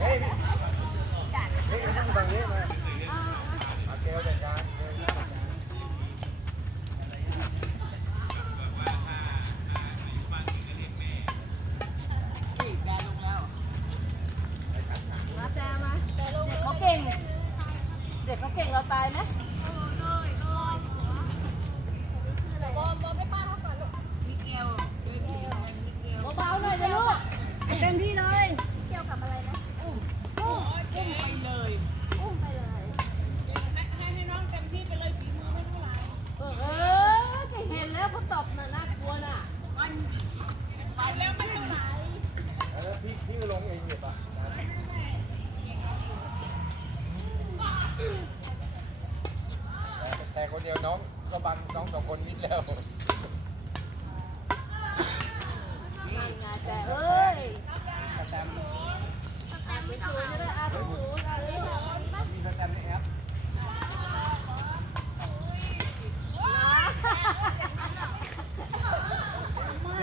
เฮ้ยเฮ้ยนั่งตรงนี้มาเอาเกลียวมาแจมาเด็กเขาเก่งเด็กเขาเก่งเราตายไหมเบาๆหน่อยนะลูก เต็มที่เลย เกี่ยวกับอะไรนะ อุ้มอุ้มอุ้มไปเลย อุ้มไปเลย ให้น้องเต็มที่ไปเลยฝีมือไม่เท่าไหร่เออเออแกเห็นแล้วเขาตบน่ะน่ากลัวน่ะ มันไปแล้วไม่เท่าไหร่ แล้วพี่พี่ลงเองเหรอปะแต่คนเดียวน้อง ก็บังน้องสองคนนิดแล้วไม่งาแต่เอ้ยสแตมป์ไปถูจะได้อาถูถูอะไรนะมีสแตมป์ในแอป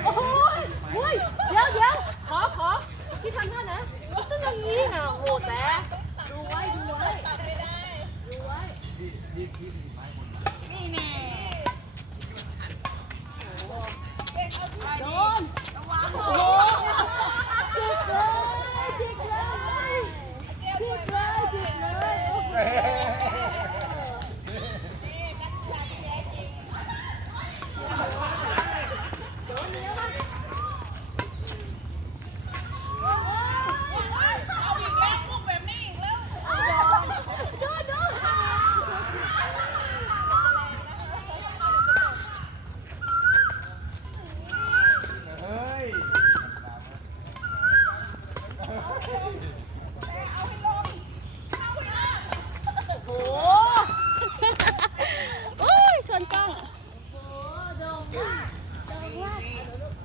โอ้ยโอ้ยเดี๋ยวเดี๋ยวขอขอที่ทำท่านะต้องอย่างนี้นะโอ้แต่ดูไว้ดูไว้ดูไว้พี่พี่พี่มีไม้ค นมานี่แน่โดนระวังโอ้จิกเลยจิกเลยจิกเลยจิกเลยโอ้โหโดนโดน เฮ้ย โอ้โห โอ้ยชนกล้อง โอ้โหโดนมากโดนมาก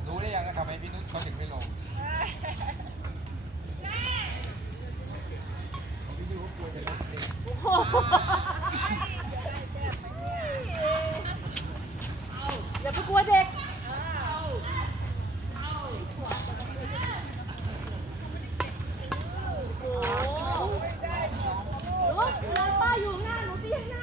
รู้ได้ยังก็ทำไมพี่นุชเขาถึงไม่ลง อย่าไปกลัวเด็กโอ้โหรถเวลาป้าอยู่ข้างหน้าหนูตีข้าง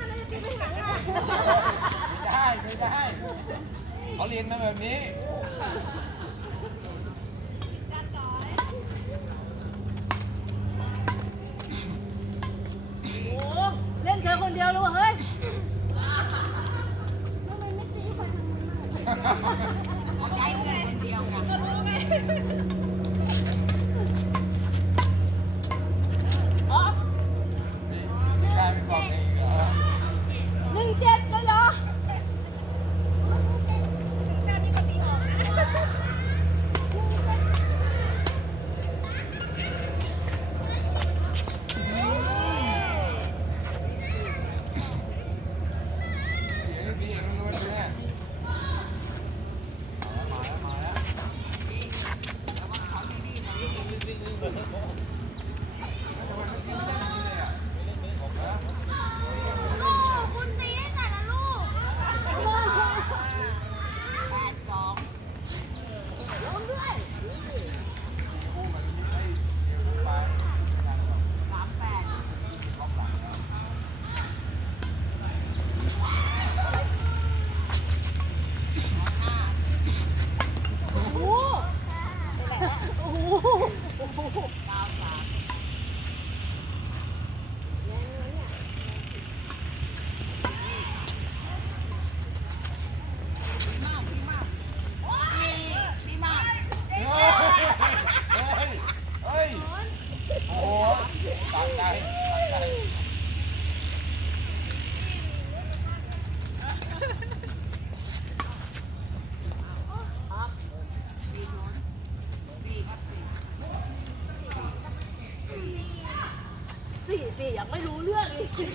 สี่สี่ยังไม่รู้เรื่องอีกสี่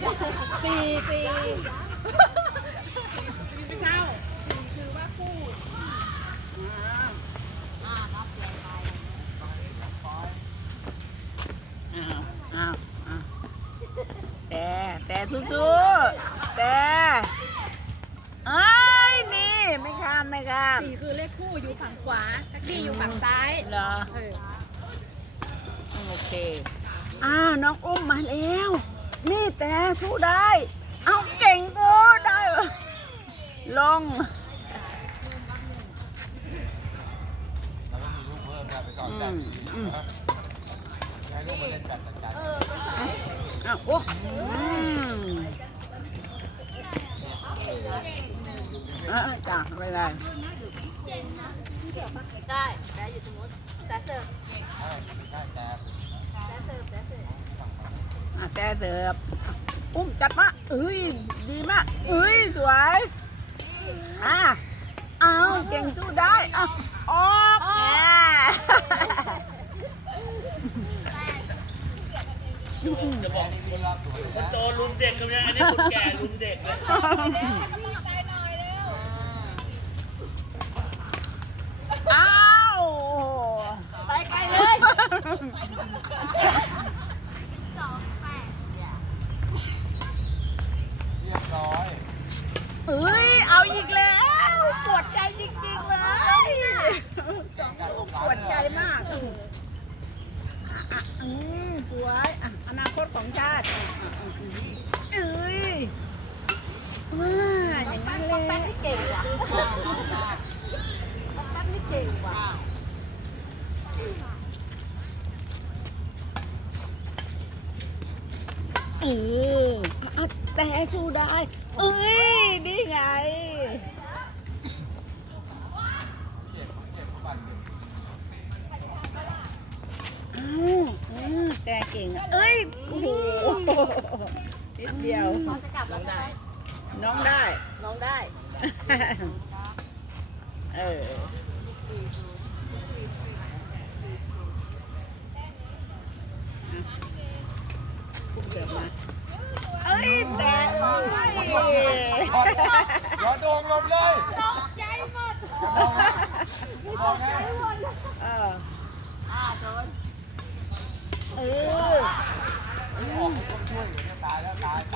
สี่สี่ไม่เข้าคือว่าคู่อ่าครับเสียไปอ้าวอ้าวอ้าวแต่แต่สู้ๆแต่ไอ้ยนี่ไม่ข้ามไม่ข้ามสี่คือเลขคู่อยู่ฝั่งขวาทักกี้อยู่ฝั่งซ้ายเหรอเออโอเค อ้าวน้องอุ้มมาแล้ว นี่แต่สู้ได้ เอาเก่งโอ้ได้เหรอลงอะอ้าเล่นจัดจัดจัดอ้าวโอ้อืมอะจ้ะไม่เป็นไรได้ได้อยู่ตรงนู้นแต่เสิร์ฟ แต่เสิร์ฟแต่เสิร์ฟอะแต่เสิร์ฟอุ้มจัดมาเอ้ยดีมากเอ้ยสวยอะเอาเก่งสู้ได้เอาออกแหมจะบอกคนโตลุมเด็กกันเนี่ยอันนี้คนแก่ลุมเด็กเลยอ้าวไปไกลเลย เรียบร้อย เอ้ย เอีกแล้ว ปวดใจจริงๆเลยปวดใจมากอืมสวยอะอนาคตของชาติเอ้ยว้าอย่างนั้นเลแป๊บนี่เก่งว่ะแป๊บนี่เก่งว่ะเอออะแต่สู้ได้ เอ้ย นี่ไง เจ็บเจ็บฟันเจ็บ อ้าวอืมแต่ เก่งอะเอ้ยโอ้โหนิดเดียว น้องจะกลับแล้วได้ น้องได้ น้องได้ เออเกิดมาเอ้ยแต่โอ้ยย้อนดวงลมเลยตกใจหมดบอกนะเอ time.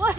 โอ้ย